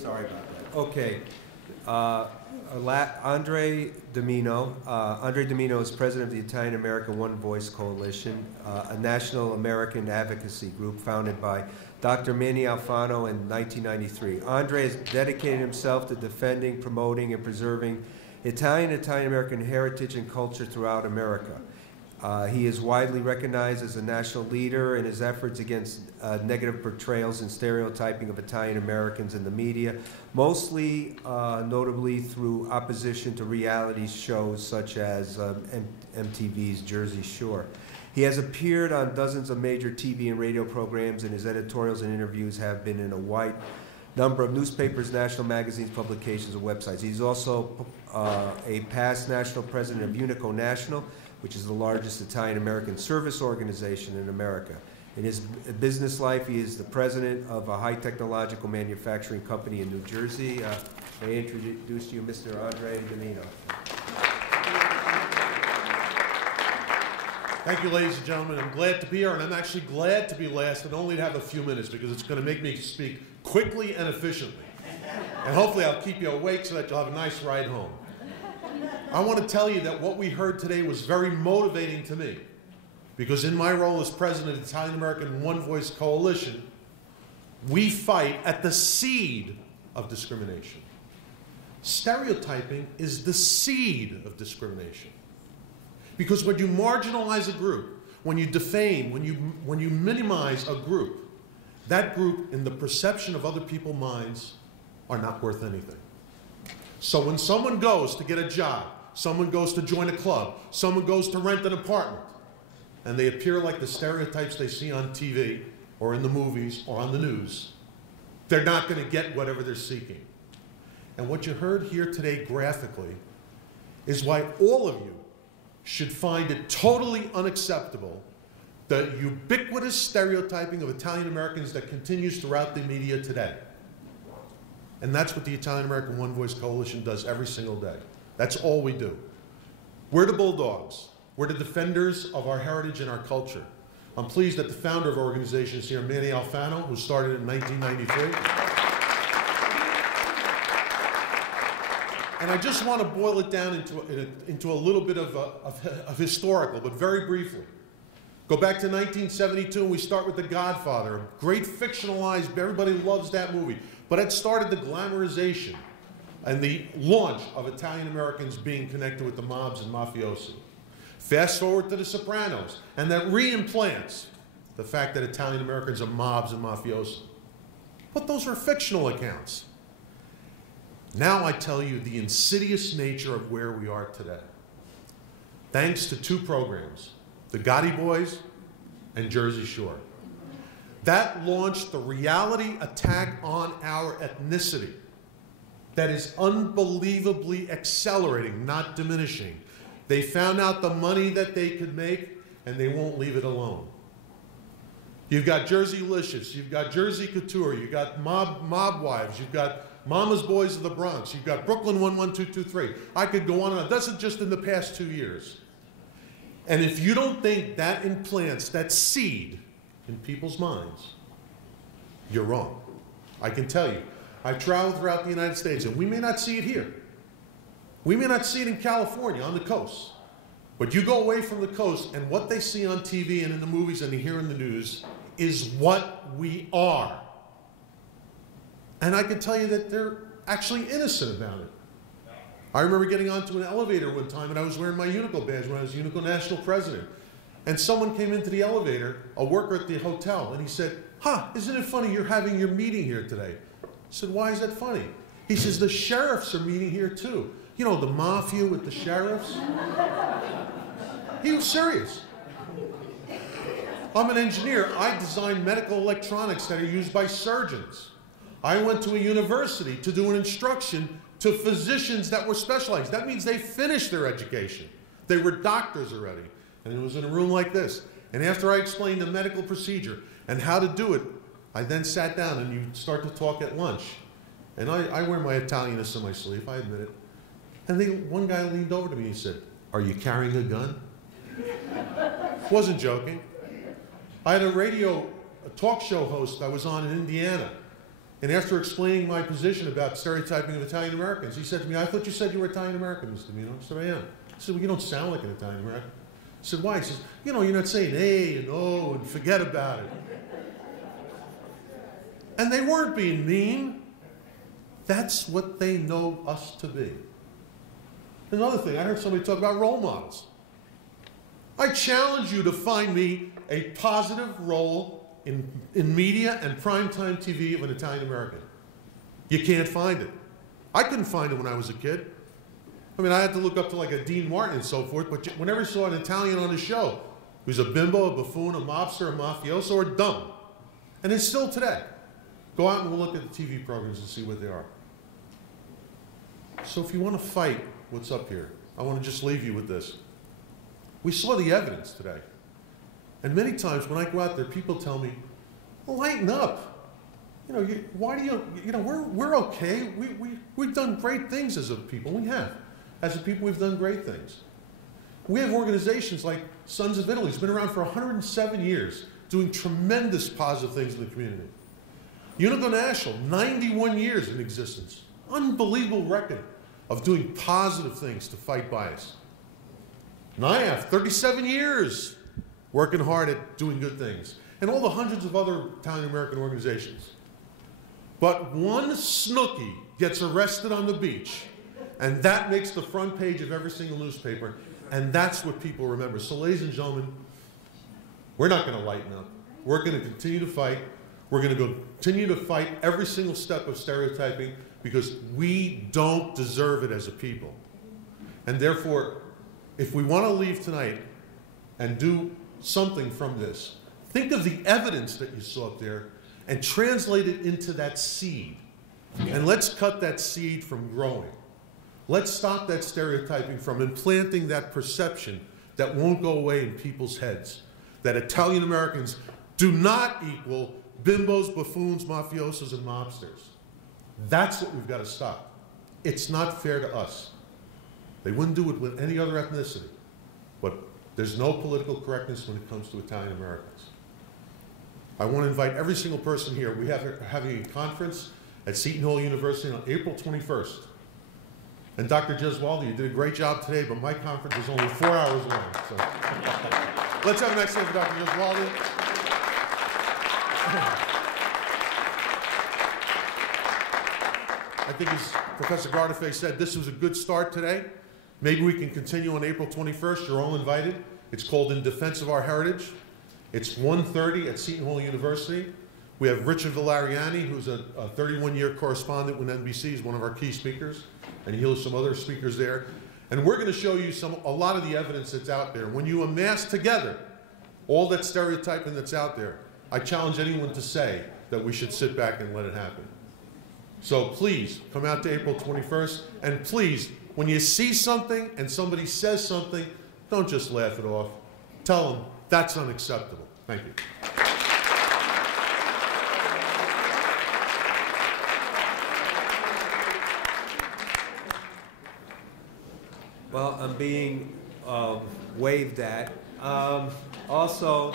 Sorry about that. Okay. Andre DeMino. Andre DeMino is president of the Italian American One Voice Coalition, a national American advocacy group founded by Dr. Manny Alfano in 1993. Andre has dedicated himself to defending, promoting, and preserving Italian-American heritage and culture throughout America. He is widely recognized as a national leader in his efforts against negative portrayals and stereotyping of Italian Americans in the media, mostly notably through opposition to reality shows such as MTV's Jersey Shore. He has appeared on dozens of major TV and radio programs, and his editorials and interviews have been in a wide number of newspapers, national magazines, publications, and websites. He's also a past national president of Unico National, which is the largest Italian-American service organization in America. In his business life, he is the president of a high technological manufacturing company in New Jersey. May I introduce to you Mr. Andre DeMino. Thank you, ladies and gentlemen. I'm glad to be here, and I'm actually glad to be last and only to have a few minutes because it's going to make me speak quickly and efficiently. And hopefully I'll keep you awake so that you'll have a nice ride home. I want to tell you that what we heard today was very motivating to me because in my role as president of the Italian American One Voice Coalition, we fight at the seed of discrimination. Stereotyping is the seed of discrimination. Because when you marginalize a group, when you defame, when you minimize a group, that group in the perception of other people's minds are not worth anything. So when someone goes to get a job, someone goes to join a club, someone goes to rent an apartment, and they appear like the stereotypes they see on TV or in the movies or on the news, they're not going to get whatever they're seeking. And what you heard here today graphically is why all of you should find it totally unacceptable the ubiquitous stereotyping of Italian Americans that continues throughout the media today. And that's what the Italian American One Voice Coalition does every single day. That's all we do. We're the bulldogs. We're the defenders of our heritage and our culture. I'm pleased that the founder of our organization is here, Manny Alfano, who started in 1993. And I just want to boil it down into a little bit of historical, but very briefly. Go back to 1972, and we start with The Godfather, a great fictionalized, everybody loves that movie. But it started the glamorization and the launch of Italian Americans being connected with the mobs and mafiosi. Fast forward to The Sopranos, and that re-implants the fact that Italian Americans are mobs and mafiosi. But those were fictional accounts. Now I tell you the insidious nature of where we are today. Thanks to two programs, the Gotti Boys and Jersey Shore. That launched the reality attack on our ethnicity that is unbelievably accelerating, not diminishing. They found out the money that they could make, and they won't leave it alone. You've got Jersey Licious, you've got Jersey Couture, you've got Mob Wives, you've got Mama's Boys of the Bronx, you've got Brooklyn 11223. I could go on and on. That's just in the past 2 years. And if you don't think that implants that seed in people's minds, you're wrong. I can tell you. I've traveled throughout the United States, and we may not see it here. We may not see it in California on the coast. But you go away from the coast, and what they see on TV and in the movies and they hear in the news is what we are. And I can tell you that they're actually innocent about it. I remember getting onto an elevator one time, and I was wearing my Unico badge when I was Unico National President. And someone came into the elevator, a worker at the hotel, and he said, isn't it funny you're having your meeting here today? I said, why is that funny? He says, the sheriffs are meeting here too. You know, the mafia with the sheriffs? He was serious. I'm an engineer. I design medical electronics that are used by surgeons. I went to a university to do an instruction to physicians that were specialized. That means they finished their education. They were doctors already. And it was in a room like this. And after I explained the medical procedure and how to do it, I then sat down and you start to talk at lunch. And I wear my Italianness on my sleeve, I admit it. And one guy leaned over to me and he said, are you carrying a gun? Wasn't joking. I had a talk show host I was on in Indiana. And after explaining my position about stereotyping of Italian Americans, he said to me, I thought you said you were Italian American, Mr. DeMino. I said, I am. I said, well, you don't sound like an Italian American. I said, why? He says, you know, you're not saying A and O and forget about it. And they weren't being mean. That's what they know us to be. Another thing, I heard somebody talk about role models. I challenge you to find me a positive role in media and primetime TV of an Italian American. You can't find it. I couldn't find it when I was a kid. I mean, I had to look up to like a Dean Martin and so forth, but whenever you saw an Italian on a show, he was a bimbo, a buffoon, a mobster, a mafioso, or dumb. And it's still today. Go out and we'll look at the TV programs and see what they are. So if you want to fight what's up here, I want to just leave you with this. We saw the evidence today. And many times when I go out there, people tell me, well, lighten up. You know, why do you know, we're okay. We've done great things as a people. We have. As a people, we've done great things. We have organizations like Sons of Italy. It's been around for 107 years, doing tremendous positive things in the community. Unico National, 91 years in existence. Unbelievable record of doing positive things to fight bias. And I have 37 years working hard at doing good things, and all the hundreds of other Italian American organizations. But one snooky gets arrested on the beach, and that makes the front page of every single newspaper, and that's what people remember. So ladies and gentlemen, we're not going to lighten up. We're going to continue to fight. We're going to continue to fight every single step of stereotyping because we don't deserve it as a people. And therefore, if we want to leave tonight and do something from this, think of the evidence that you saw up there and translate it into that seed. And let's cut that seed from growing. Let's stop that stereotyping from implanting that perception that won't go away in people's heads, that Italian Americans do not equal bimbos, buffoons, mafiosos, and mobsters. That's what we've got to stop. It's not fair to us. They wouldn't do it with any other ethnicity. But there's no political correctness when it comes to Italian Americans. I want to invite every single person here. We have having a conference at Seton Hall University on April 21st. And Dr. Gesualdi, you did a great job today, but my conference is only 4 hours long. So let's have a nice day for Dr. Gesualdi. I think as Professor Gardafe said, this was a good start today. Maybe we can continue on April 21st. You're all invited. It's called In Defense of Our Heritage. It's 1:30 at Seton Hall University. We have Richard Valeriani, who's a 31-year correspondent with NBC. He's one of our key speakers, and he'll have some other speakers there. And we're going to show you a lot of the evidence that's out there. When you amass together all that stereotyping that's out there, I challenge anyone to say that we should sit back and let it happen. So please, come out to April 21st, and please, when you see something and somebody says something, don't just laugh it off. Tell them, that's unacceptable. Thank you. Well, I'm being waved at. Also,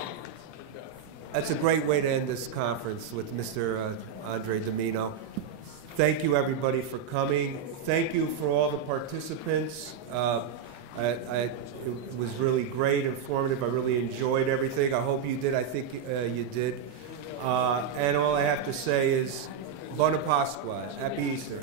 that's a great way to end this conference with Mr. Andre DeMino. Thank you, everybody, for coming. Thank you for all the participants. It was really great, informative. I really enjoyed everything. I hope you did. I think you did. And all I have to say is, Buona Pasqua. Happy Easter.